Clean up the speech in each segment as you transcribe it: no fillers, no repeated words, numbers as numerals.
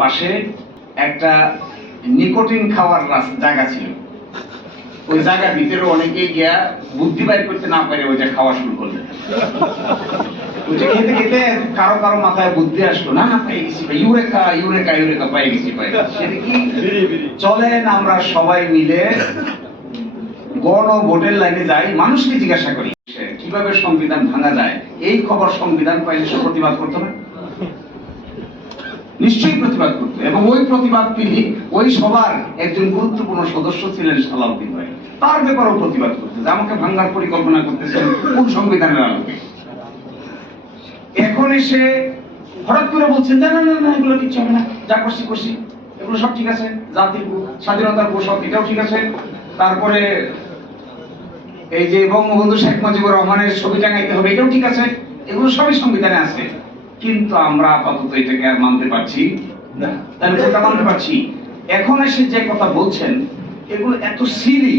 পাশে একটা নিকোটিন খাওয়ার জায়গা ছিল। ওই জায়গার ভিতরে অনেকে গিয়া বুদ্ধি বাইর করতে না পারে ওইটা খাওয়া শুরু করলে। ওইটা খেতে খেতে কারো কারো মাথায় বুদ্ধি আসলো, না না পাই গেছি, ইউরেকা ইউরেকা ইউরেকা পাই গেছি পাই গেছি। সেটা কি, চলেন আমরা সবাই মিলে গণভোটের লাইনে যাই, মানুষকে জিজ্ঞাসা করি কিভাবে সংবিধান ভাঙা যায়। এই খবর সংবিধান পাইলে সে প্রতিবাদ করতো না? নিশ্চয়ই প্রতিবাদ করতো। এবং ওই প্রতিবাদ তিনি ওই সবার একজন গুরুত্বপূর্ণ সদস্য ছিলেন সালাউদ্দিন ভাই, তার ব্যাপারেও প্রতিবাদ করতে যে আমাকে ভাঙার পরিকল্পনা করতেছেন কোন সংবিধানের আলোকে। এখন এসে হঠাৎ করে বলছেন না না না এগুলো কিচ্ছু হবে না, যা করছি করছি, এগুলো সব ঠিক আছে, জাতির স্বাধীনতার সব এটাও ঠিক আছে। তারপরে এই যে বঙ্গবন্ধু শেখ মুজিবুর রহমানের ছবি টাঙাইতে হবে, এটাও ঠিক আছে, এগুলো সবই সংবিধানে আছে। কিন্তু আমরা আপাতত এটাকে আর মানতে পারছি না, তাহলে কোনটা মানতে পারছি? এখন এসে যে কথা বলছেন এগুলো এত সিলি,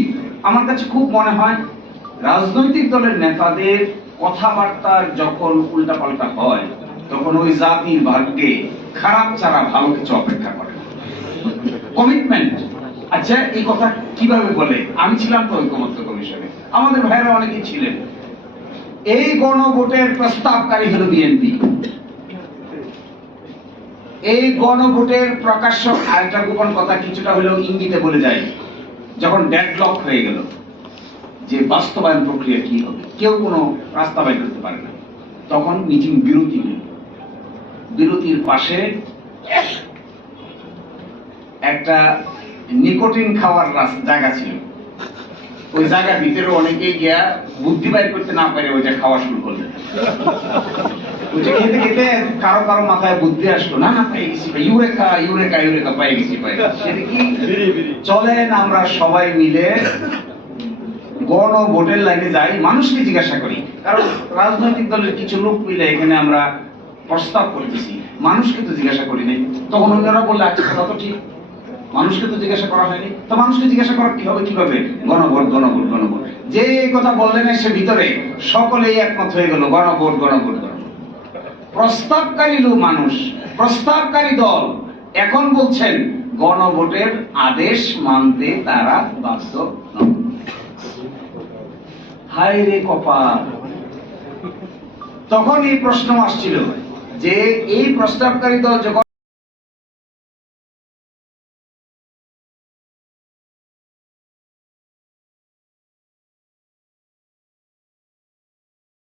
আমার কাছে খুব মনে হয় রাজনৈতিক দলের নেতাদের কথাবার্তার যখন উল্টাপাল্টা হয় তখন ওই জাতির ভাগ্যে খারাপ ছাড়া ভালো কিছু অপেক্ষা করে। কমিটমেন্ট, আচ্ছা এই কথা কিভাবে বলে? আমি ছিলাম তো ঐকমত্য কমিশনে, আমাদের ভাইয়েরা অনেকেই ছিলেন। এই গণভোটের প্রস্তাবকারী হলো বিএনপি। এই গণভোটের প্রকাশ্য আরেকটা গোপন কথা কিছুটা হলেও ইঙ্গিতে বলে যায়, যখন ডেডলক হয়ে গেল যে বাস্তবায়ন প্রক্রিয়া কি হবে, কেউ কোনো রাস্তা বাইর করতে পারে না, তখন মিটিং বিরতি হল। বিরতির পাশে একটা নিকোটিন খাওয়ার জায়গা ছিল। ওই জায়গার ভিতরে অনেকে গিয়া বুদ্ধি বাইর করতে না পারে ওইটা খাওয়া শুরু করলে। ওইটা খেতে খেতে কারো কারো মাথায় বুদ্ধি আসলো, না না পাই গেছি, ইউরেকা ইউরেকা ইউরেকা পাই গেছি পাই গেছি। সেটা কি, চলেন আমরা সবাই মিলে গণভোটের লাইনে যাই, মানুষকে জিজ্ঞাসা করি। কারণ রাজনৈতিক দলের কিছু লোক মিলে এখানে আমরা প্রস্তাব করতেছি, মানুষকে তো জিজ্ঞাসা করি নাই। তখন অন্যরা বললে আচ্ছা কথা তো ঠিক, মানুষকে তো জিজ্ঞাসা করা হয়নি, তো মানুষকে জিজ্ঞাসা করা কি হবে, কিভাবে? গণভোট গণভোট গণভোট। যে কথা বললেন সে ভিতরে সকলেই একমত হয়ে গেল, গণভোট গণভোট গণভোট। প্রস্তাবকারী লোক মানুষ, প্রস্তাবকারী দল এখন বলছেন গণভোটের আদেশ মানতে তারা বাধ্য নয়। হায় রে কপাল! তখন এই প্রশ্ন আসছিল যে এই প্রস্তাবকারী দল যখন